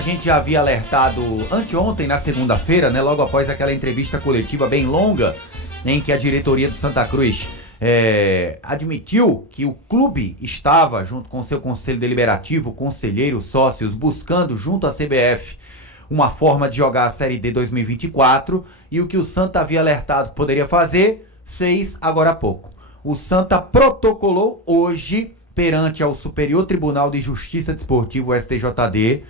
A gente já havia alertado anteontem, na segunda-feira, né, logo após aquela entrevista coletiva bem longa, em que a diretoria do Santa Cruz admitiu que o clube estava, junto com seu conselho deliberativo, conselheiros, sócios, buscando junto à CBF uma forma de jogar a Série D 2024, e o que o Santa havia alertado que poderia fazer, fez agora há pouco. O Santa protocolou hoje, perante ao Superior Tribunal de Justiça Desportiva, o STJD,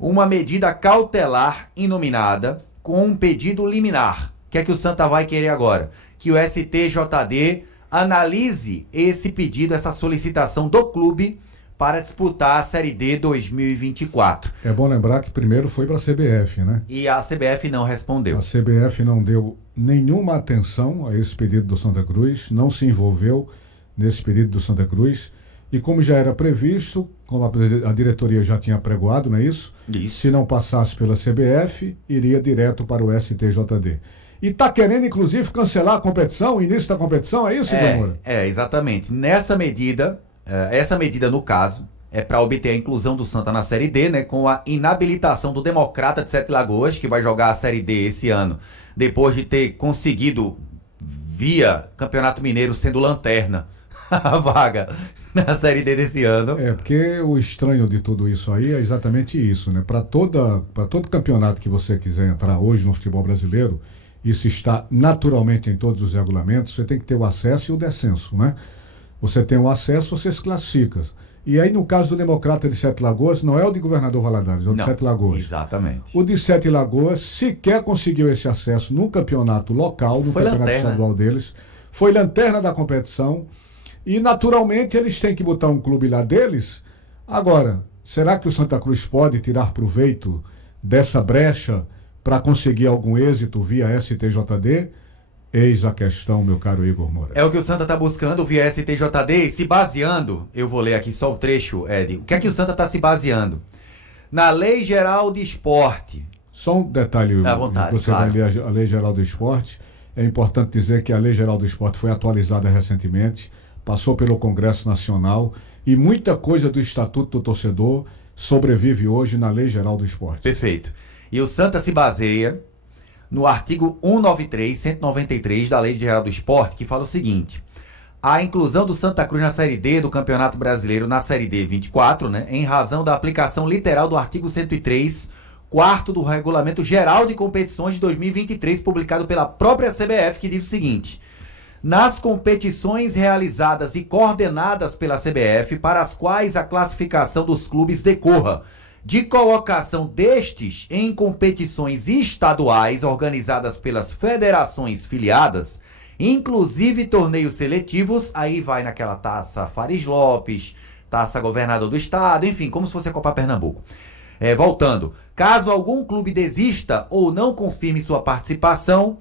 uma medida cautelar inominada com um pedido liminar. O que é que o Santa vai querer agora? Que o STJD analise esse pedido, essa solicitação do clube para disputar a Série D 2024. É bom lembrar que primeiro foi para a CBF, né? E a CBF não respondeu. A CBF não deu nenhuma atenção a esse pedido do Santa Cruz, não se envolveu nesse pedido do Santa Cruz. E como já era previsto, como a diretoria já tinha pregoado, não é isso? Isso. Se não passasse pela CBF, iria direto para o STJD. E está querendo, inclusive, cancelar a competição, o início da competição, é isso, Igor Moura? Exatamente. Essa medida, no caso, é para obter a inclusão do Santa na Série D, né, com a inabilitação do Democrata de Sete Lagoas, que vai jogar a Série D esse ano, depois de ter conseguido, via Campeonato Mineiro, sendo lanterna, a vaga na Série D desse ano. Porque o estranho de tudo isso aí é exatamente isso, né? Para todo campeonato que você quiser entrar hoje no futebol brasileiro, isso está naturalmente em todos os regulamentos, você tem que ter o acesso e o descenso, né? Você tem o acesso, você se classifica. E aí, no caso do Democrata de Sete Lagoas, não é o de Governador Valadares, é o de Sete Lagoas. Exatamente. O de Sete Lagoas sequer conseguiu esse acesso no campeonato local, no campeonato estadual deles. Foi lanterna da competição. E, naturalmente, eles têm que botar um clube lá deles. Agora, será que o Santa Cruz pode tirar proveito dessa brecha para conseguir algum êxito via STJD? Eis a questão, meu caro Igor Moura. É o que o Santa está buscando via STJD, se baseando, eu vou ler aqui só o trecho, Ed. O que é que o Santa está se baseando? Na Lei Geral de Esporte. Só um detalhe, à vontade, você claro. vai ler a Lei Geral do Esporte. É importante dizer que a Lei Geral do Esporte foi atualizada recentemente, passou pelo Congresso Nacional e muita coisa do Estatuto do Torcedor sobrevive hoje na Lei Geral do Esporte. Perfeito. E o Santa se baseia no artigo 193 da Lei Geral do Esporte, que fala o seguinte: a inclusão do Santa Cruz na Série D do Campeonato Brasileiro na Série D 24, né, em razão da aplicação literal do artigo 103, quarto do Regulamento Geral de Competições de 2023, publicado pela própria CBF, que diz o seguinte: nas competições realizadas e coordenadas pela CBF, para as quais a classificação dos clubes decorra de colocação destes em competições estaduais organizadas pelas federações filiadas, inclusive torneios seletivos, aí vai naquela taça Fares Lopes, taça Governador do Estado, enfim, como se fosse a Copa Pernambuco. Voltando, caso algum clube desista ou não confirme sua participação,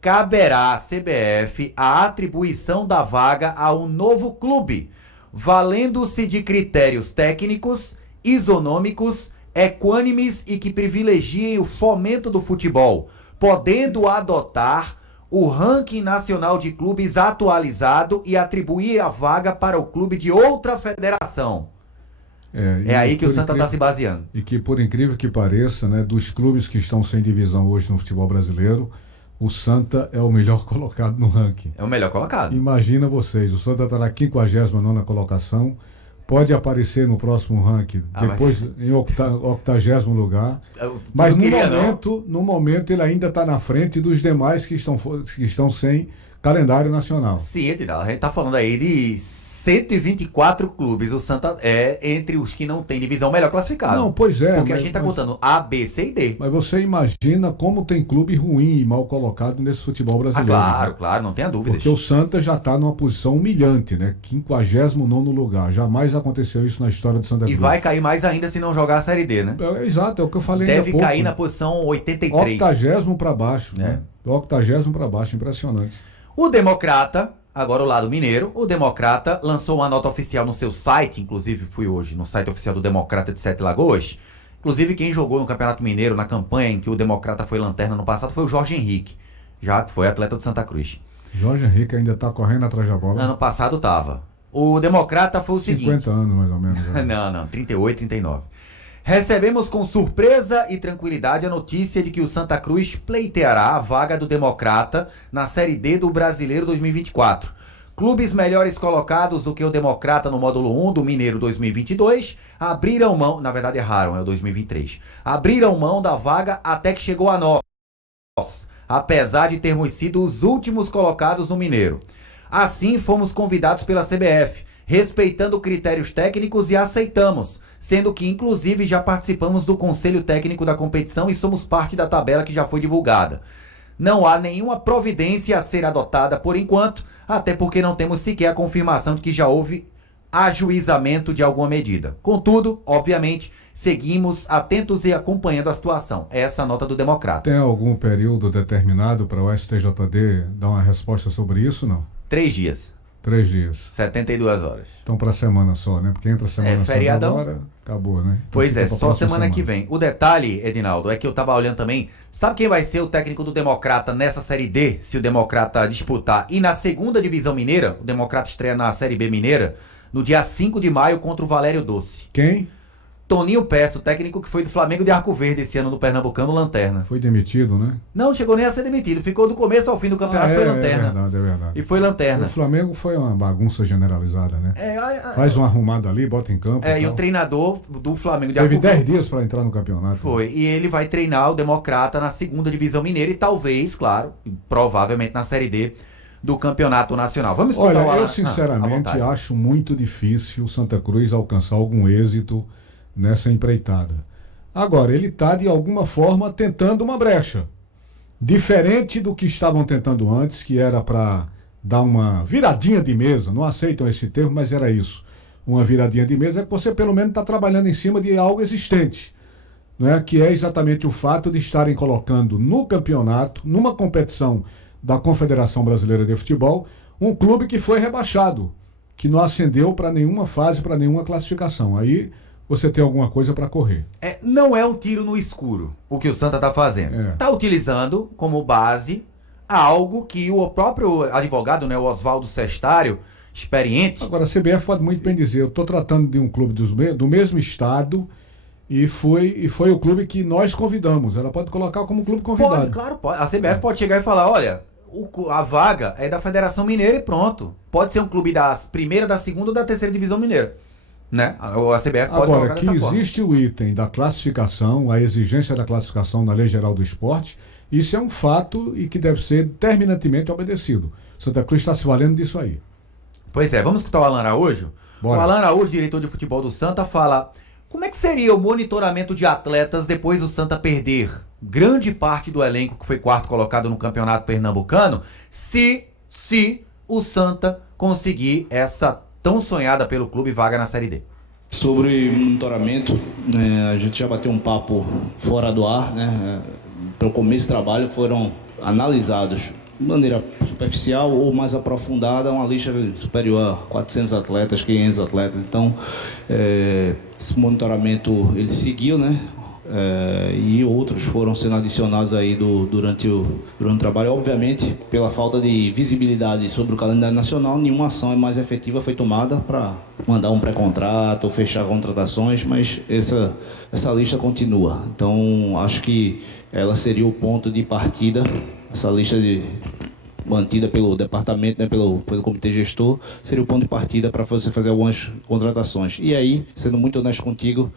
caberá à CBF a atribuição da vaga a um novo clube, valendo-se de critérios técnicos, isonômicos, equânimes e que privilegiem o fomento do futebol, podendo adotar o ranking nacional de clubes atualizado e atribuir a vaga para o clube de outra federação. É aí que o Santa está se baseando. E que, por incrível que pareça, né, dos clubes que estão sem divisão hoje no futebol brasileiro, o Santa é o melhor colocado no ranking. É o melhor colocado. Imagina vocês, o Santa está na 59ª colocação, pode aparecer no próximo ranking, depois em 80º lugar, mas no momento ele ainda está na frente dos demais que estão sem calendário nacional. Sim, a gente está falando aí de 124 clubes, o Santa é entre os que não tem divisão melhor classificado. Não, pois é. Porque a gente está contando A, B, C e D. Mas você imagina como tem clube ruim e mal colocado nesse futebol brasileiro. Claro, não tenha dúvidas. Porque o Santa já está numa posição humilhante, né? 59º lugar. Jamais aconteceu isso na história do Santa Cruz. E vai cair mais ainda se não jogar a Série D, né? Exato, é o que eu falei Deve pouco, cair na posição 83. 80º para baixo, né? 80º para baixo, impressionante. O Democrata, agora o lado mineiro, o Democrata lançou uma nota oficial no seu site, inclusive fui hoje no site oficial do Democrata de Sete Lagoas. Inclusive quem jogou no Campeonato Mineiro, na campanha em que o Democrata foi lanterna no passado, foi o Jorge Henrique, já que foi atleta do Santa Cruz. Jorge Henrique ainda está correndo atrás da bola? Ano passado estava. O Democrata foi o 50 seguinte... 50 anos mais ou menos. Não, 38, 39. Recebemos com surpresa e tranquilidade a notícia de que o Santa Cruz pleiteará a vaga do Democrata na Série D do Brasileiro 2024. Clubes melhores colocados do que o Democrata no módulo 1 do Mineiro 2022 abriram mão, na verdade erraram, é o 2023, abriram mão da vaga até que chegou a nós, apesar de termos sido os últimos colocados no Mineiro. Assim, fomos convidados pela CBF, respeitando critérios técnicos e aceitamos, sendo que inclusive já participamos do conselho técnico da competição e somos parte da tabela que já foi divulgada. Não há nenhuma providência a ser adotada por enquanto, até porque não temos sequer a confirmação de que já houve ajuizamento de alguma medida. Contudo, obviamente, seguimos atentos e acompanhando a situação. Essa é a nota do Democrata. Tem algum período determinado para o STJD dar uma resposta sobre isso, não? 3 dias. 3 dias. 72 horas. Então para a semana só, né? Porque entra a semana feriadão. Agora, acabou, né? Então pois é, só semana que vem. O detalhe, Edinaldo, é que eu tava olhando também, sabe quem vai ser o técnico do Democrata nessa Série D, se o Democrata disputar? E na segunda divisão mineira, o Democrata estreia na Série B mineira, no dia 5 de maio contra o Valério Doce. Quem? Toninho Peço, o técnico que foi do Flamengo de Arco Verde esse ano no Pernambucano, Lanterna. Foi demitido, né? Não chegou nem a ser demitido, ficou do começo ao fim do campeonato, foi Lanterna. É verdade. E foi Lanterna. O Flamengo foi uma bagunça generalizada, né? Faz uma arrumada ali, bota em campo. E o treinador do Flamengo de Arco Teve Verde 10 dias para entrar no campeonato. Foi, e ele vai treinar o Democrata na segunda divisão mineira e talvez, claro, provavelmente na Série D do Campeonato Nacional. Vamos escutar. Olha, eu sinceramente acho muito difícil o Santa Cruz alcançar algum êxito nessa empreitada. Agora, ele está de alguma forma tentando uma brecha. Diferente do que estavam tentando antes, que era para dar uma viradinha de mesa, não aceitam esse termo, mas era isso. Uma viradinha de mesa é que você pelo menos está trabalhando em cima de algo existente, né? Que é exatamente o fato de estarem colocando no campeonato, numa competição da Confederação Brasileira de Futebol, um clube que foi rebaixado, que não ascendeu para nenhuma fase, para nenhuma classificação. Aí você tem alguma coisa para correr. Não é um tiro no escuro o que o Santa está fazendo. Está utilizando como base algo que o próprio advogado, né, o Oswaldo Sestário, experiente... Agora, a CBF pode muito bem dizer, eu estou tratando de um clube do mesmo estado e foi o clube que nós convidamos. Ela pode colocar como clube convidado. Pode, claro, pode. A CBF pode chegar e falar, olha, a vaga é da Federação Mineira e pronto. Pode ser um clube da primeira, da segunda ou da terceira divisão mineira. Né? A CBF pode agora, que existe o item da classificação, a exigência da classificação na Lei Geral do Esporte, isso é um fato e que deve ser terminantemente obedecido. Santa Cruz está se valendo disso aí. Pois é, vamos escutar o Alan Araújo? Bora. O Alan Araújo, diretor de futebol do Santa, fala como é que seria o monitoramento de atletas depois do Santa perder grande parte do elenco que foi quarto colocado no Campeonato Pernambucano, se o Santa conseguir essa tão sonhada pelo clube vaga na Série D. Sobre monitoramento, a gente já bateu um papo fora do ar, né? Para o começo do trabalho foram analisados de maneira superficial ou mais aprofundada uma lista superior a 400 atletas, 500 atletas. Então, esse monitoramento ele seguiu, né? E outros foram sendo adicionados aí durante o trabalho. Obviamente, pela falta de visibilidade sobre o calendário nacional, nenhuma ação mais efetiva foi tomada para mandar um pré-contrato ou fechar contratações, mas essa lista continua. Então, acho que ela seria o ponto de partida, essa lista mantida pelo departamento, né, pelo comitê gestor, seria o ponto de partida para você fazer algumas contratações. E aí, sendo muito honesto contigo,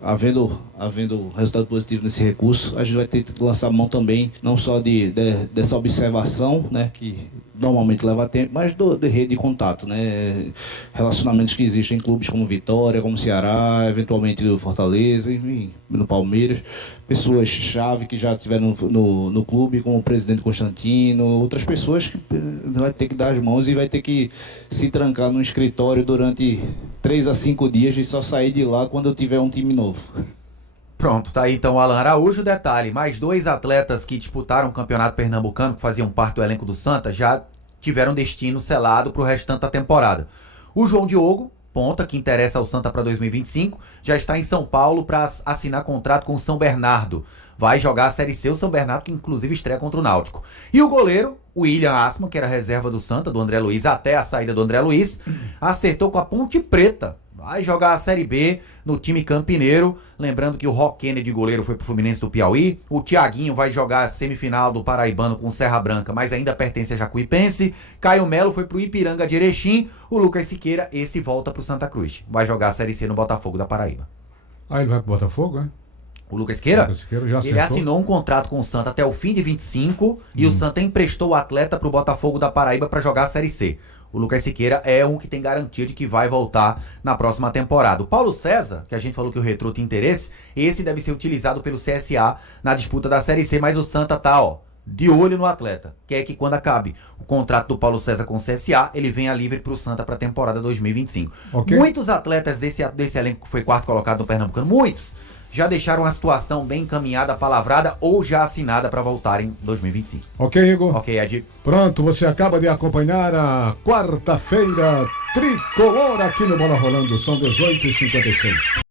havendo resultado positivo nesse recurso, a gente vai ter que lançar mão também, não só dessa observação, né, que normalmente leva tempo, mas de rede de contato, né? Relacionamentos que existem em clubes como Vitória, como Ceará, eventualmente do Fortaleza, enfim, no Palmeiras, pessoas-chave que já estiveram no clube, como o presidente Constantino, outras pessoas que vai ter que dar as mãos e vai ter que se trancar no escritório durante 3 a 5 dias e só sair de lá quando eu tiver um time novo. Pronto, tá aí então o Alan Araújo. Detalhe, mais 2 atletas que disputaram o Campeonato Pernambucano, que faziam parte do elenco do Santa, já tiveram destino selado para o restante da temporada. O João Diogo, ponta, que interessa ao Santa para 2025, já está em São Paulo para assinar contrato com o São Bernardo. Vai jogar a Série C, o São Bernardo, que inclusive estreia contra o Náutico. E o goleiro, o William Assman, que era reserva do Santa, do André Luiz, até a saída do André Luiz, acertou com a Ponte Preta. Vai jogar a Série B no time campineiro. Lembrando que o Rock Kennedy, goleiro, foi pro Fluminense do Piauí. O Thiaguinho vai jogar a semifinal do Paraibano com Serra Branca, mas ainda pertence a Jacuipense. Caio Melo foi pro Ipiranga de Erechim. O Lucas Siqueira, esse volta pro Santa Cruz. Vai jogar a Série C no Botafogo da Paraíba. Ele vai pro Botafogo, né? O Lucas Siqueira? Já ele assinou um contrato com o Santa até o fim de 25 e o Santa emprestou o atleta pro Botafogo da Paraíba para jogar a Série C. O Lucas Siqueira é um que tem garantia de que vai voltar na próxima temporada. O Paulo César, que a gente falou que o Retrô tem interesse, esse deve ser utilizado pelo CSA na disputa da Série C, mas o Santa tá, de olho no atleta. Quer que quando acabe o contrato do Paulo César com o CSA, ele venha livre pro Santa pra temporada 2025. Okay. Muitos atletas desse elenco que foi quarto colocado no Pernambucano, muitos, já deixaram a situação bem encaminhada, palavrada ou já assinada para voltar em 2025. Ok, Igor? Ok, Ed. Pronto, você acaba de acompanhar a quarta-feira tricolor aqui no Bola Rolando. São 18h56.